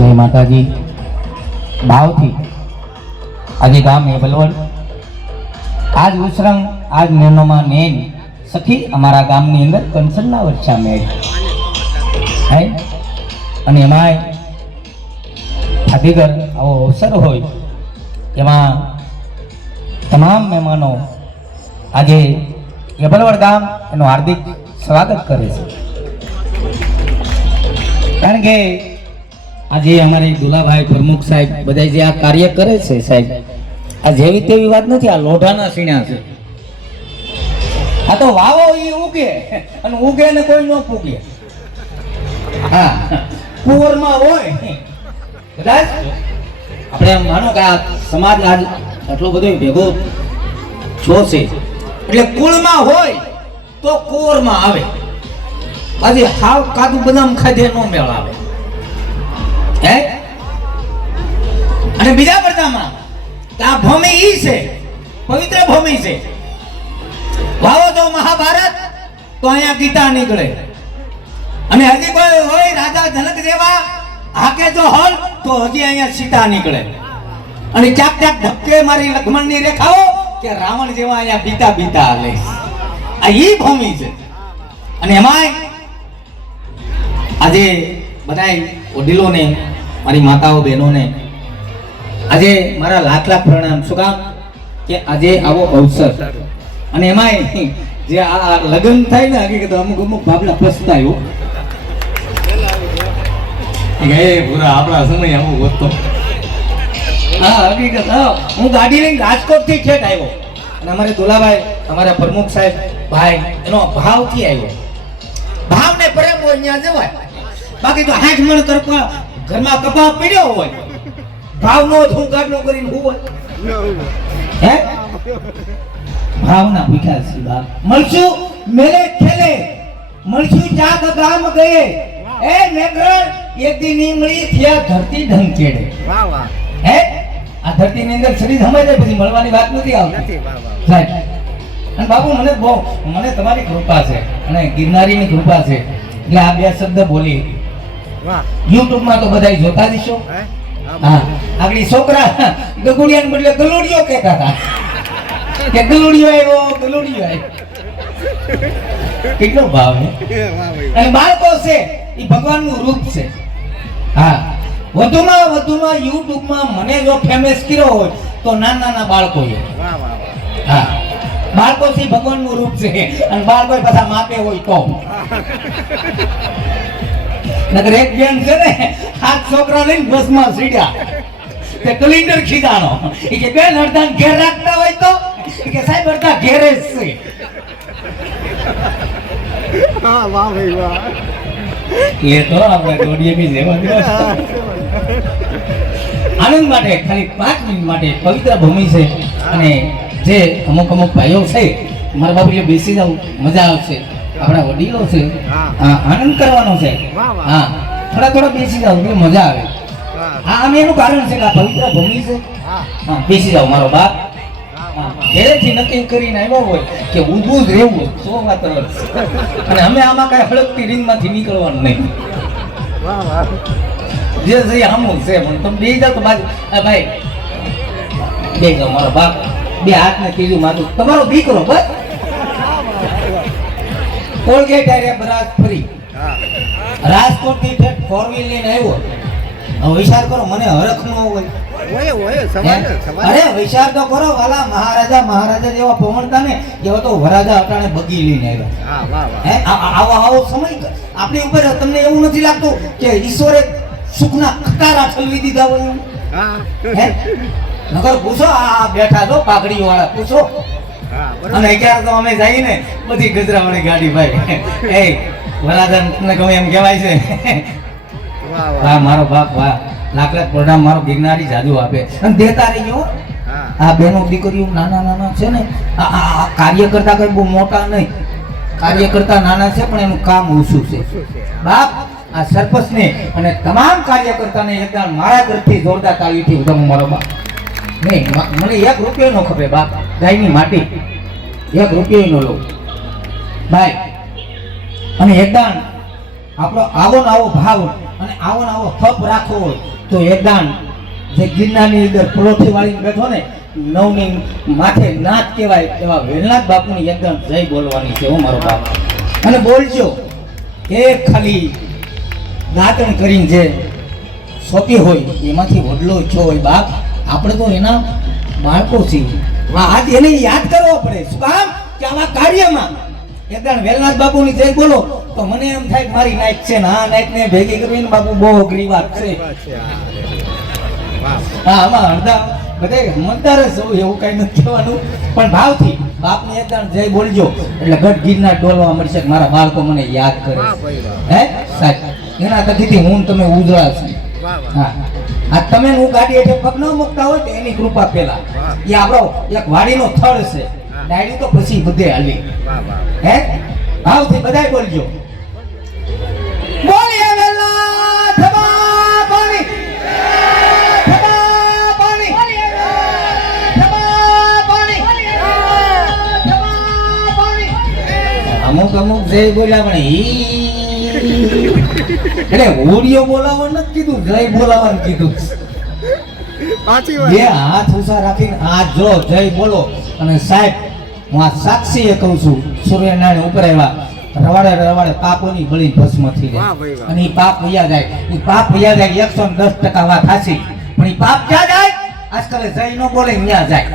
જય માતાજી ભાવથી આજે ગામ એ બલવડ આજ ઉસરંગ આજ નેનોમાં નેન સખી અમારા ગામની અંદર કંસનના વર્ષા મેળ હે અને એમાંય ફાટીગર આવો અવસર હોય એમાં તમામ મહેમાનો આજે એબલવડ ગામ એનું હાર્દિક સ્વાગત કરે છે કારણ કે આજે અમારે દુલાભાઈ પ્રમુખ સાહેબ બધા જે આ કાર્ય કરે છે સાહેબ આ જેવી તેવી વાત નથી, આ લોઢાના સીણા છે. આ તો વાવો ઈ ઉગે અને ઉગે ને કોઈ ન પૂગે. હા કુંવરમાં હોય કદાચ આપણે માનો કે આ સમાજ આજ આટલો બધો ભેગો જોશે એટલે કુળમાં હોય તો કુંવરમાં આવે. આજે હાવ કાજુ બદામ ખાધે નો મેળ આવે હે. અને બીજા બધામાં આ ભૂમિ ઈ છે, પવિત્ર ભૂમિ છે. વાવો તો મહાભારત તો અહીંયા ગીતા નીકળે અને હજી કોઈ હોય રાજા જનક જેવા હાકે જો હલ તો હજી અહીંયા સીતા નીકળે અને ચાક ચાક ધક્કે મારી લક્ષ્મણની રેખાઓ કે રાવણ જેવા અહીંયા બીતા બીતા હાલે. આ ઈ ભૂમિ છે. અને એમાંય આજે બધાય વડીલોને, મારી માતાઓ બહેનોને આજે મારા લાખ લાખ પ્રણામ. શું કામ કે આજે આવો અવસર અને એમાંય જે આ લગ્ન થાય ને હકીકત અમુક અમુક બાબલા પસ્તાયો એ પૂરા આપણા સમય અમુક હોતો. હા હકીકત હું ગાડી લઈને રાજકોટ થી ઠેઠ આવ્યો અને અમારે દુલાભાઈ અમારા પ્રમુખ સાહેબ ભાઈ એનો ભાવથી આવ્યો. ભાવ ને પ્રેમ હોય અહીંયા જવાય. બાકી તો 8 મણ કરપા ઘરમાં કપા પડ્યો હોય ભાવનો હું ગાડલો કરીને હું હોય હે ભાવના ભૂખ્યા છે બાપ. મળશું મેલે ખેલે મળશું ચાક ગામ ગયે એ મેઘરણ એક દી ની મળી થયા ધરતી ઢંગ ચેડે. વાહ વાહ હે આ ધરતી ની અંદર શરીર સમાઈ જાય પછી મળવાની વાત નથી આવતી સાહેબ. અને બાબુ મને તમારી કૃપા છે અને ગિરનારીની કૃપા છે એટલે આ બે શબ્દ બોલી YouTube માં તો બધા જોતા જશો. હા આગળી છોકરા ગગુડિયા ને બદલે ગલુડિયો કહેતા હતા કે ગલુડિયો આવ્યો ગલુડિયો આવ્યો. કેટલો ભાવ છે. અને બાળકો છે એ ભગવાનનું રૂપ છે. હા વધુમાં YouTube માં મને જો ફેમસ કર્યો હોય તો નાના બાળકો. હા બાળકો છે ભગવાનનું રૂપ છે અને બાળકો પાછા માપે હોય તો નકર એક બેન છે ને હાથ છોકરા લઈને બસમાં સીડ્યા તે કલિન્ડર ખીજાણો એ કે બેન અડધા ઘેર રાખતા હોય તો કે સાહેબ અડધા ઘેરે જ છે. હા વાહ ભાઈ વાહ. એ તો આપણે દોડીએ બી લેવા આનંદ માટે ખાલી 5 મિનિટ માટે પવિત્ર ભૂમિ છે અને જે અમુક ભાઈઓ છે મારા બાપુ બેસી જાવ મજા આવશે. આપણા વડીલો છે આનંદ કરવાનો છે. હા થોડા બેસી જાવ એટલે મજા આવે. હા આમ એનું કારણ છે કે આ પવિત્ર ભૂમિ છે. હા બેસી જાવ મારો બાપ. ઘરેથી નક્કી કરીને આવ્યો હોય કે ઊભું જ રહેવું તો વાત અને અમે આમાં કઈ હળકતી રીંગમાંથી નીકળવાનું નહીં. જે જઈ આમું છે પણ તમે બે જાવ તો બાજુ ભાઈ બે જાવ મારો બાપ બે હાથ ને કીધું મારું તમારો દીકરો બસ કોલગેટ આરે બરાત ફરી રાજકોટ થી 4 વ્હીલ લઈને આવ્યો. હવે વિચાર કરો મને હરખ ન હોય. અરે વિચાર તો કરો વાલા મહારાજા જેવા પવનતા ને જેવા તો વરાજા અટાણે બગી લઈને આવ્યા. આવો સમય આપણી ઉપર તમને એવું નથી લાગતું કે ઈશ્વરે સુખના ખટારા ઠલવી દીધા હોય? નગર પૂછો આ બેઠા છો પાઘડી વાળા પૂછો. અને ક્યારે તો અમે જઈએ ને બધી ગજરા વાળી ગાડી ભાઈ એ વરાદન ને ગમે એમ કહેવાય છે. વાહ મારો બાપ વાહ લાખ લાખ પ્રણામ. મારો ગિરનારી જાદુ આપે અને દેતા રહીજો. આ બેનો દીકરીઓ નાના છે ને આ કાર્ય કરતા કઈ બહુ મોટા નહીં, કાર્ય કરતા નાના છે પણ એનું કામ ઓછું છે. બાપ આ સરપંચ ને અને તમામ કાર્યકર્તાને એકદમ મારા ઘરથી જોરદાર તાળીથી ઉધમ મારો બાપ. નહીં મને 1 રૂપિયો નો ખપે બાપ. ગાયની માટી 1 રૂપિયો નો લો ભાઈ. અને એકદમ આપણો આવો ભાવ અને અને આવો ને આવો હપ રાખવો હોય તો એકદાન જે ગિરનારની અંદર પલોઠી વાળીને બેઠો ને નવની માથે નાથ કહેવાય એવા વેલનાથ બાપુની એકદમ જય બોલવાની છે હો મારો બાપ. અને બોલજો એક ખાલી દાંતણ કરીને જે સોંપી હોય એમાંથી વડલો છો હોય બાપ, આપણે તો એના બાળકો છીએ. આજ એને યાદ કરવો પડે. શું કામ કે આવા કાર્યમાં એકદમ વેલનાથ બાપુની જય બોલો તો મને એમ થાય કે મારી નાઈટ છે ને આ નાઈટ ને ભેગી કરીને બાપુ બહુ અઘરી વાત છે. હા આમાં અડધા બધે મતદાર જ એવું કઈ નથી કહેવાનું, પણ ભાવથી બાપની એકદમ જય બોલજો એટલે ગઢ ગિરનાર ડોલવા મળશે. મારા બાળકો મને યાદ કરે હે સાહેબ, એના તકીથી હું તમે ઉજળા છું. હા આ તમે હું ગાડી એટલે પગ ન મૂકતા હોય તો એની કૃપા પેલા એ આપણો એક વાડીનો થડ છે, ડાયરી તો પછી બધે હાલી હે ભાવથી બધાય બોલજો. બોલીએ વેલનાથ બાપાની અમુક અમુક જય બોલ્યા પણ એટલે ઓડિયો બોલાવવા નથી કીધું, જય બોલાવવાનું કીધું. બે હાથ ઊંચા રાખીને આ જો જય બોલો. અને સાહેબ હું આ સાક્ષીએ કહું છું, સૂર્યનારાયણ ઉપર આવ્યા રવાડે રવાડે પાપોની બળી ભસ્મ થઈ જાય અને એ પાપ વયા જાય. એ પાપ વયા જાય 110% વાત સાચી, પણ એ પાપ ક્યાં જાય? આજકાલ જય નો બોલે ત્યાં જાય.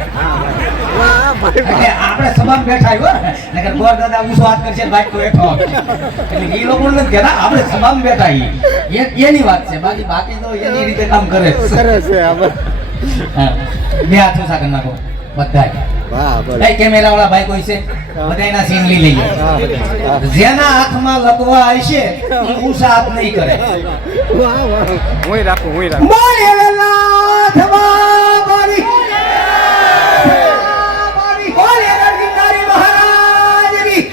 એટલે આપણે સભામાં બેઠા હોય નકર ગોર દાદા ઊંચો હાથ કરશે બાઈક તો બેઠો એટલે એ લોકો નથી કહેતા, આપણે સભામાં બેઠા એની વાત છે. બાકી તો એની રીતે કામ કરે છે. બે હાથ ઊંચા કરી નાખો બધાય. કેમેરા વાળા ભાઈ કોઈ છે બધાયના સીન લઈ લઈએ. જેના હાથમાં લગવા હશે ઊંચા હાથ નહીં કરે. બોલે વેલનાથ બાપાની બોલે ગિરનારી મહારાજની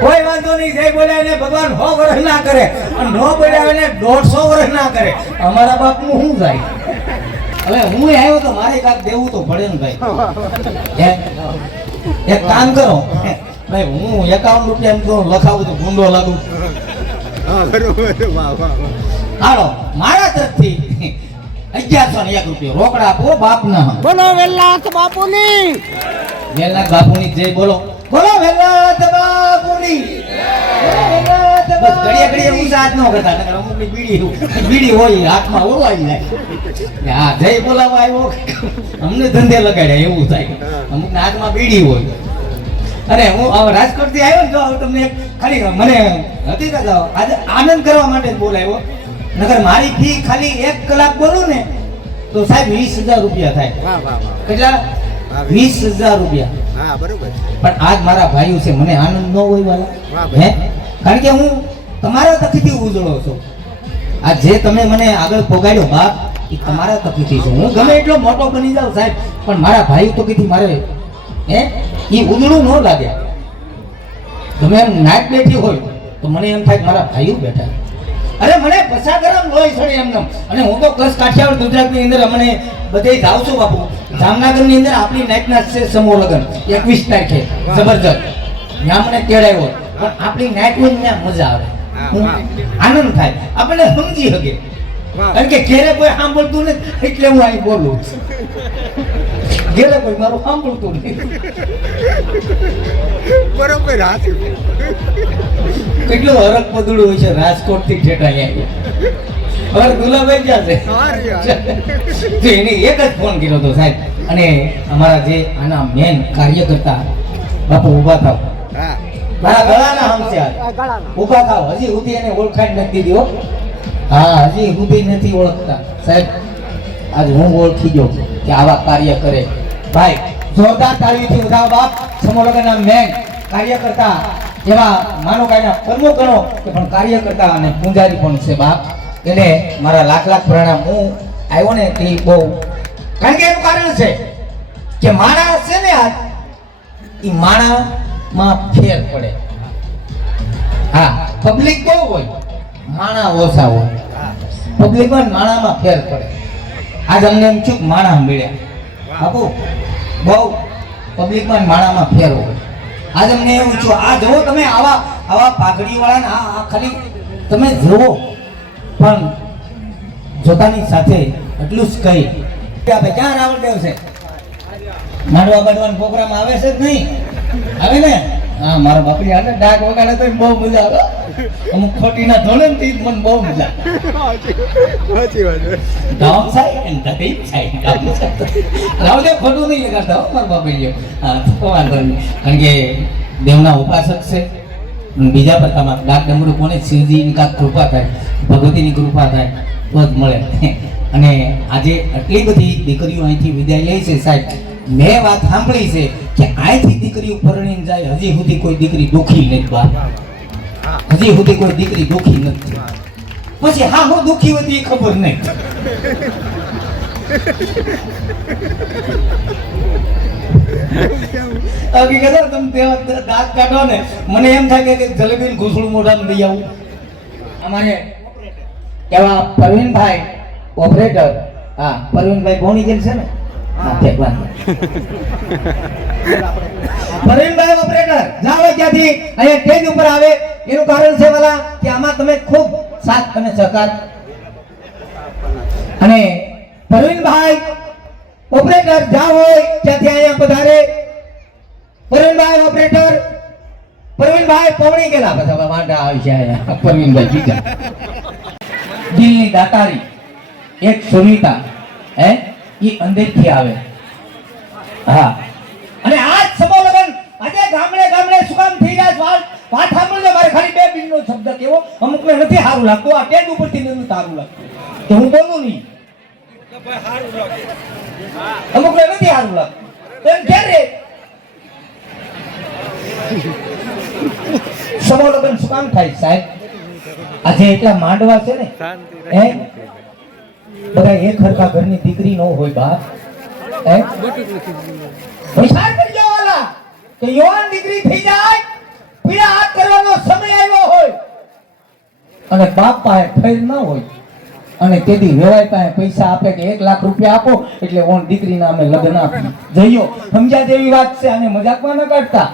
કોઈ વાંધો નહીં. જય બોલ્યા ને ભગવાન 100 વર્ષ ના કરે અને નો બોલ્યા ને 150 વર્ષ ના કરે. અમારા બાપ નું શું જાય? હવે હું આવ્યો તો મારે કાંક દેવું તો પડે ને ભાઈ. એક કામ કરો ભાઈ, હું 51 રૂપિયા એમ તો લખાવું તો ગુંડો લાગુ. હાલો મારા તરફથી 1101 રૂપિયા રોકડા આપો બાપ ના. બોલો વેલનાથ બાપુની. વેલનાથ બાપુની જય બોલો. બોલો વેલનાથ બાપુની. બસ ઘડીએ ઘડીએ ઊંચા હાથ ન કરતા, નકર અમુકની બીડી હોય હાથમાં ઓળવાઈ જાય. હા જય બોલાવા આવ્યો અમને ધંધે લગાડ્યા એવું થાય. અમુકના હાથમાં બીડી હોય. અરે હું રાજકોટ થી આવ્યો ને તો તમને ખાલી મને હતી કે આજે આનંદ કરવા માટે જ બોલાવ્યો. નકર મારી ફી ખાલી 1 કલાક બોલું ને તો સાહેબ 20,000 રૂપિયા થાય. કેટલા? 20,000 રૂપિયા. હા બરોબર. પણ આજ મારા ભાઈઓ છે, મને આનંદ ન હોય વાલા હે, કારણ કે હું તમારા તકીથી ઉજળો છું. આ જે તમે મને આગળ પોગાડ્યો બાપ એ તમારા તકીથી છું. હું ગમે એટલો મોટો બની જાઉં સાહેબ, પણ મારા ભાઈઓ તકીથી મારે હે એ ઉજળું ન લાગે. તમે એમ નાક બેઠી હોય તો મને એમ થાય કે મારા ભાઈઓ બેઠા. અરે મને 50 ગ્રામ લોહી ચડે એમને. અને હું તો કચ્છ કાઠિયાવાડ ગુજરાતની અંદર અમને બધે જાઉં છું બાપુ. જામનગરની અંદર આપણી નાઇટના છે સમૂહ લગ્ન 21 તારીખે જબરજસ્ત. ત્યાં મને તેડાવ્યો પણ આપણી નાઇટ હોય ત્યાં મજા આવે, આનંદ થાય, આપણને સમજી શકે. કારણ કે ઘેરે કોઈ સાંભળતું નથી એટલે હું અહીં બોલું. ઘેરે કોઈ મારું સાંભળતું નથી. બરોબર. કેટલું હરક બદડું હોય છે રાજકોટ થી ઠેઠા અહીંયા. હવે ગુલાબાઈ ગયા છે એને એક જ ફોન કર્યો હતો સાહેબ. અને અમારા જે આના મેન કાર્યકર્તા બાપુ ઉભા થાવ, મારા ગળાના હમ છે ઉભા થાવ. હજી સુધી એને ઓળખાણ નથી દીધી હો. હા હજી સુધી નથી ઓળખતા સાહેબ. આજ હું ઓળખી ગયો કે આવા કાર્ય કરે ભાઈ. જોરદાર તાળીથી ઉધાવ બાપ. સમૂહ લગ્નના મેન કાર્યકર્તા એવા માનો કાયના પ્રમુખ ગણો કે પણ કાર્યકર્તા અને પૂંજારી પણ છે બાપ. એને મારા લાખ પ્રણામ. હું આવ્યો ને તે બહુ, કારણ કે એનું કારણ છે કે માણસ છે ને આ એ માણામાં ફેર પડે. હા પબ્લિક બહુ હોય, માણા ઓછા હોય. પબ્લિકમાં માણામાં ફેર પડે. આજ અમને એમ છું માણા મળ્યા બાપુ બહુ પબ્લિકમાં માળામાં ફેરો આજે મને એવું છું આ જુઓ તમે આવા પાઘડી વાળાને આ ખાલી તમે જુઓ પણ જોતાની સાથે એટલું જ કહી કે આપણે ક્યાં રાવણદેવ છે માંડવા બાંધવાનો પ્રોગ્રામ આવે છે જ નહીં આવે ને હા મારા બાપડી હાલે ડાક વગાડે તો બહુ મજા આવે અમુક ખોટીના ધોળે ને મને બહુ મજા સાચી વાત છે. ગામ સાહેબ અને ગધી સાહેબ ગામ સાહેબ રાવદેવ ખોટું નહીં લગાડતા હો મારા બાપડી હા તો વાંધો નહીં કારણ કે દેવના ઉપાસક છે અને બીજા પર તમારે ડાક ડમરું કોને શિવજીની કાંક કૃપા થાય ભગવતીની કૃપા થાય તો જ મળે અને આજે આટલી બધી દીકરીઓ અહીંથી વિદાય લે છે સાહેબ મેં વાત સાંભળી છે કે અહીંથી દીકરીઓ પરણીને જાય હજી સુધી કોઈ દીકરી દુખી નથી બા હજી સુધી કોઈ દીકરી દુખી નથી પછી હા હું દુખી હતી એ ખબર નહીં હકીકત તમે તેવા દાંત કાઢો ને મને એમ થાય કે જલેબી ઘૂસડું મોઢામાં દઈ આવું અમારે કેવા પરવીનભાઈ ઓપરેટર હા પરવીનભાઈ ભોણી જેલ છે ને હા તે પરવીનભાઈ ઓપરેટર જાઓ ત્યાંથી અહીંયા સ્ટેજ ઉપર આવે એનું કારણ છે વાલા કે આમાં તમે ખૂબ સાથ અને સહકાર અને પરવીનભાઈ ઓપરેટર જાઓ હોય ત્યાંથી અહીંયા પધારે પરવીનભાઈ ઓપરેટર પરવીનભાઈ પવણી ગયેલા બધા વાંઢા આવી છે અહીંયા પરવીનભાઈ બીજા દિલની દાતારી એક સુનિતા હે ઈ અંદરથી આવે હા અને આજ સમો લગન આજે ગામડે ગામડે શું કામ થઈ જાય વાત સાંભળજો મારે ખાલી બે મિનિટનો શબ્દ કેવો અમુકને નથી સારું લાગતું આ ટેગ ઉપરથી નથી સારું લાગતું કે હું બોલું નહીં અમુકને નથી સારું લાગતું તો એમ ક્યારે સમો લગન શું કામ થાય સાહેબ આજે એટલા માંડવા છે ને હે બધા એક હરખા ઘરની દીકરી ન હોય બાપ હે વિચાર કરજો વાલા કે યુવાન દીકરી થઈ જાય પીડા હાથ કરવાનો સમય આવ્યો હોય અને બાપ પાસે ફેર ન હોય અને તેથી વેવાય પાસે પૈસા આપે કે 1 લાખ રૂપિયા આપો એટલે ઓન દીકરીના અમે લગ્ન આપી જઈયો સમજ્યા જેવી વાત છે અને મજાકમાં ન કાઢતા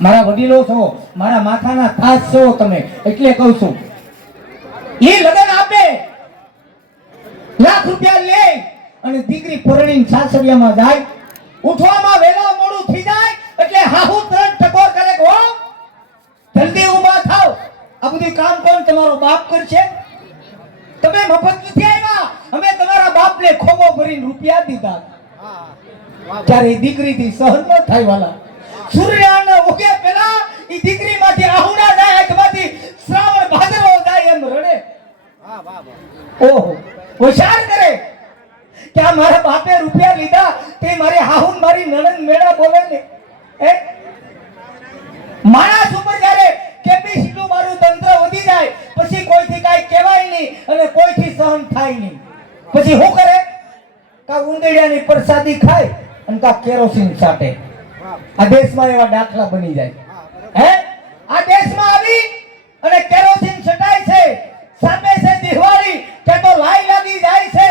મારા વડીલો છો મારા માથાના તાજ છો તમે એટલે કહું છું એ લગ્ન આપે લાખ રૂપિયા લે અને દીકરી પરણીને સાસરિયામાં જાય ઉઠવામાં વેલા મોડું થઈ જાય એટલે હાહુ ત્રણ ટકોર કરે હો જલ્દી ઊભા થાવ આ બધું કામ કોણ તમારો બાપ કરશે તમે મફત નથી આવ્યા અમે તમારા બાપને ખોબો ભરીને રૂપિયા દીધા ત્યારે એ દીકરીથી સહન ન થાય વાલા સૂર્યના ઉગે પહેલા ઈ દીકરીમાંથી આહુડા જાય આંખમાંથી શ્રાવણ ભાદરવો જાય એમ રડે ઓહો હોશિયાર કરે કે આ મારા બાપે રૂપિયા લીધા તે મારી હાહુન મારી નણંદ મેળા બોલે ને હે માણસ ઉપર જ્યારે કેપેસિટી મારું તંત્ર વધી જાય પછી કોઈથી કાઈ કહેવાય નહીં અને કોઈથી સહન થાય નહીં પછી શું કરે કા ઉંદેડિયાની પ્રસાદી ખાય અને કા કેરોસીન છાટે આ દેશમાં એવા દાખલા બની જાય હે આ દેશમાં આવી અને કેરોસીન છટાય છે સામે છે દિવાળી કે તો લાઈ લાગી જાય છે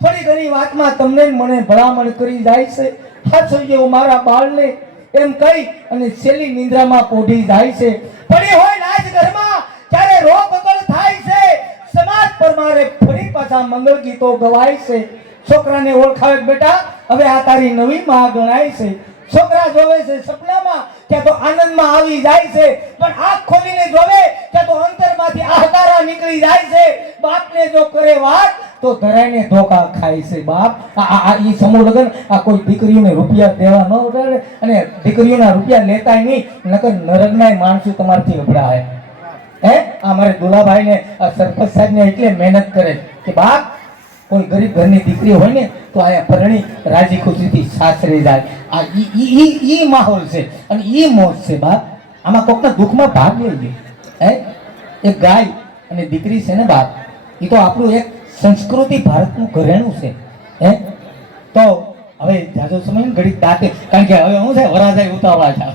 થોડી ઘણી વાતમાં તમને મને ભલામણ કરી જાય છે હાચો જેવો મારા બાળને એમ કહી અને છેલ્લી નિંદ્રામાં પોઢી જાય છે પડી હોય રાજ ઘરમાં ત્યારે રોગ અકળ થાય છે સમાજ પર મારે ફરી પાછા મંગળ ગીતો ગવાય છે છોકરાને ઓળખાવે બેટા હવે આ તારી નવી માં ગણાય છે છોકરા જોવે છે સપનામાં કે તો આનંદમાં આવી જાય છે પણ આંખ ખોલીને જોવે કે તો અંતરમાંથી આહકારા નીકળી જાય છે બાપને જો કરે વાત તો ધરાઈને ધોકા ખાય છે બાપ આ ઈ સમૂહ લગન આ કોઈ દીકરીઓને રૂપિયા દેવા ન ઉડાડે અને દીકરીઓના રૂપિયા લેતાય નહીં નકર નરકનાય માણસો તમારથી અભડાય હે આ મારે દુલાભાઈને આ સરપંચ સાહેબને એટલે મહેનત કરે કે બાપ કોઈ ગરીબ ઘરની દીકરી હોય ને તો આયા પરણી રાજી ખુશીથી સાસરે જાય આ ઈ માહોલ છે અને ઈ મોજ છે બાપ આમાં કોકના દુઃખમાં ભાગ લેજો હે એક ગાય અને દીકરી છે ને બાપ ઈ તો આપણું એક સંસ્કૃતિ ભારતનું ઘરેણું છે હે તો હવે જાજો સમય ઘડી દાંતે કારણ કે હવે હું છે વરાજાઈ ઉતાવળા છે